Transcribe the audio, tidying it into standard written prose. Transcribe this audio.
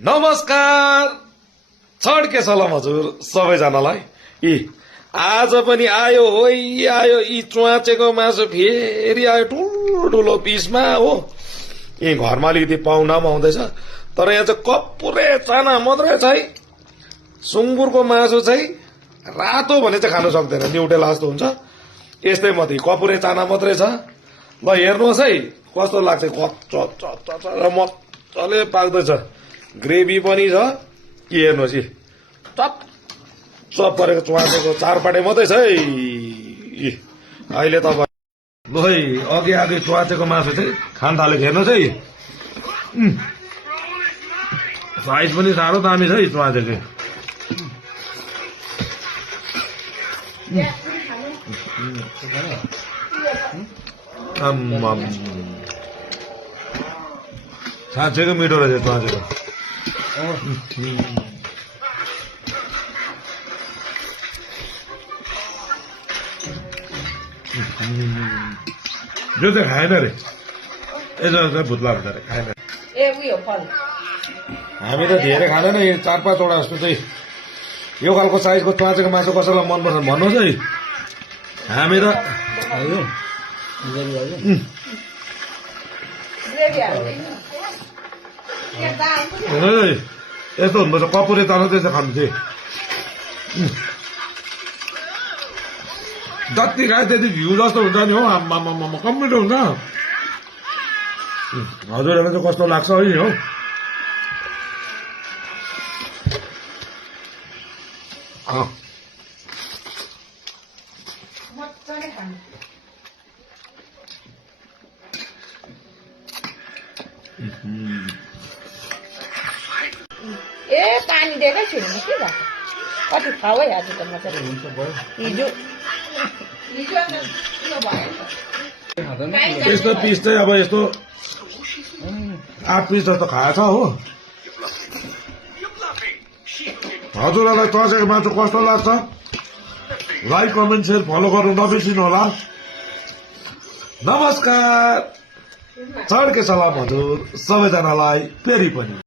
नमस्कार छड्के सलाम हजुर सबैजनालाई। आज पनि आयो होइ आयो यी च्वाचेको मासु फेरि आयो ठुलो पिसमा हो। यी घरमा अलिकति पाहुना पनि आउँदैछ, तर यहाँ चाहिँ कपुरे चाना मात्रै छ है। सुँगुरको मासु चाहिँ रातो भने चाहिँ खानु सक्दैन, न्युटेला जस्तो हुन्छ। यस्तै मात्रै कपुरे चाना मात्रै छ। ल हेर्नुहोस् है कस्तो लाग्छ, मजाले पाक्दैछ। ग्रेभी पनि छ कि हेर्नुहोस् यी चप परेको च्वाचेको चारपाटे मात्रै छ है। अहिले तपाईँ ल है अघि आधी च्वाचेको मासु चाहिँ खान थालेको हेर्नुहोस् है। साइज पनि साह्रो दामी छ है च्वाचेको। साँच्चैको मिठो रहेछ च्वाचेको। यो चाहिँ खाएन रे, यसो भुत्ला हुन्छ अरे, खाएन। हामी त धेरै खाँदैन, यो 4-5 वटा जस्तो चाहिँ यो खालको साइजको च्वाचेको मासु कसैलाई मनपर्छ भन्नुहोस् है। हामी त यस्तो हुनुपर्छ, कपुरे चाना त्यसो खानु चाहिँ जति खाए त्यति घिउ जस्तो हुन्छ नि हो। आम्मामा कम्प्लिट हुन्छ। हजुरहरूलाई चाहिँ कस्तो लाग्छ है हो। ए पानी दिएकै छुइनँ के भएको कति खाऊ है आज त मजाले हिजो यस्तो पिस चाहिँ अब यस्तो 8 पिस जस्तो खाएछ हो। हजुरहरूलाई च्वाचेको मासु कस्तो लाग्छ लाइक कमेन्ट सेयर फलो गर्नु नबिर्सिनु होला। नमस्कार छड्के सलाम हजुर सबैजनालाई फेरि पनि।